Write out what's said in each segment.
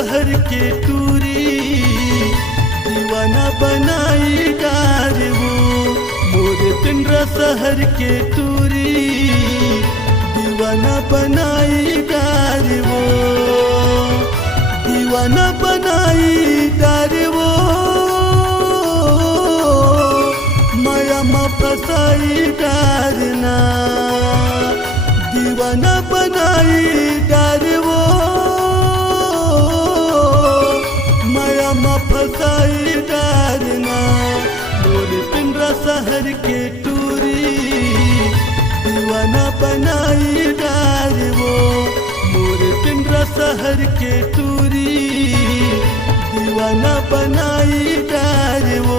शहर के टूरी दीवाना बनाई डार वो। मोर पिंडरा शहर के टूरी दीवाना बनाई डार वो। दीवाना बनाई डार वो। माया मा फसाई डारना दीवाना बनाई डार वो। माया मा फसाई डारना मोर पिंडरा शहर के टूरी दीवाना बनाई डार वो। मोर पिंडरा शहर के टूरी दीवाना बनाई डार वो।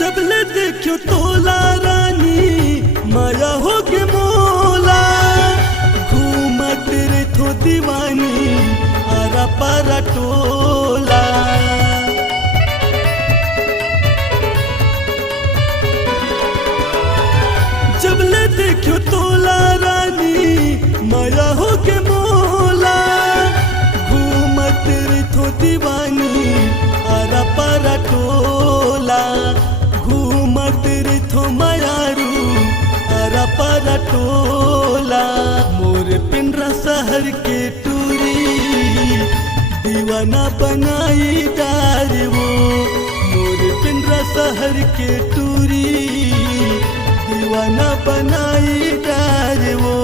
जब ले देखियो तोला रानी माया हो के मोला। घूमत रे थो दीवानी आरा पारा टोला। जब ले देखियो तोला रानी माया हो के मोला। घूमत रे थो दीवानी आरा पारा टोला। घूमत रे थो मायारू आरा पारा टोला। मोर पिंडरा शहर के टूरी दीवाना बनाई डार वो। मोर पिंडरा शहर के टूरी दीवाना बनाई डार वो।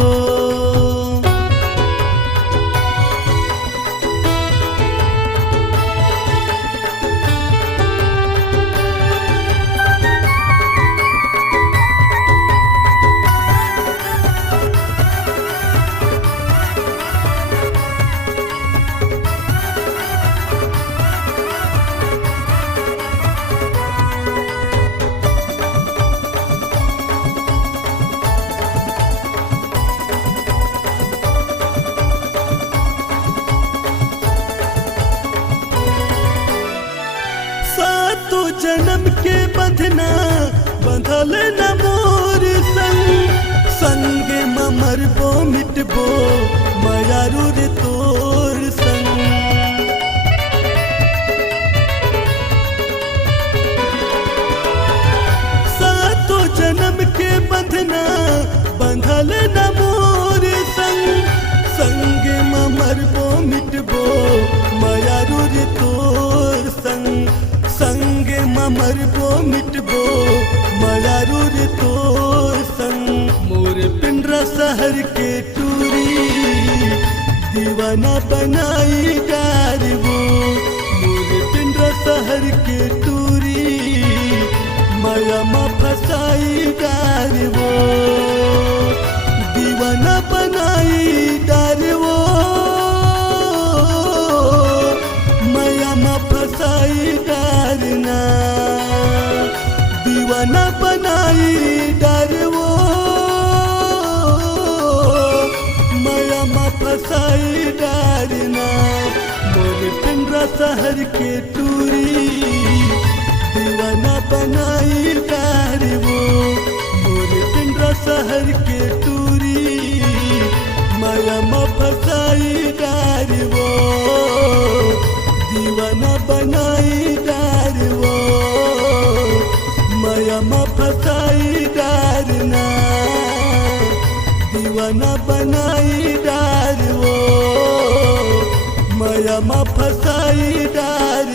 सातो जन्म के बंधना बंधल न मोर संग। संग मरबो मिटबो मायारू रे तोर संग। सातो जन्म के बंधना बंधल न मोर संग। संग मरबो मिटबो मायारू रे तोर संग। संग मरबो मिटबो मायारू रे तोर संग। मोर पिंडरा शहर के टूरी दीवाना बनाई डार वो। मोर पिंडरा शहर के टूरी माया मा फसाई डार वो। दीवाना बनाई डार वो। माया मा फसाई डारना दीवाना बनाई डार वो। माया मा फसाई डारना मोर पिंडरा शहर के टूरी दीवाना बनाई डार वो। मोर पिंडरा शहर के टूरी माया मा फसाई डार वो। दीवाना बनाई डार वो। माया मा फसाई डारना दीवाना बनाई डार वो। माया मा फसाई डार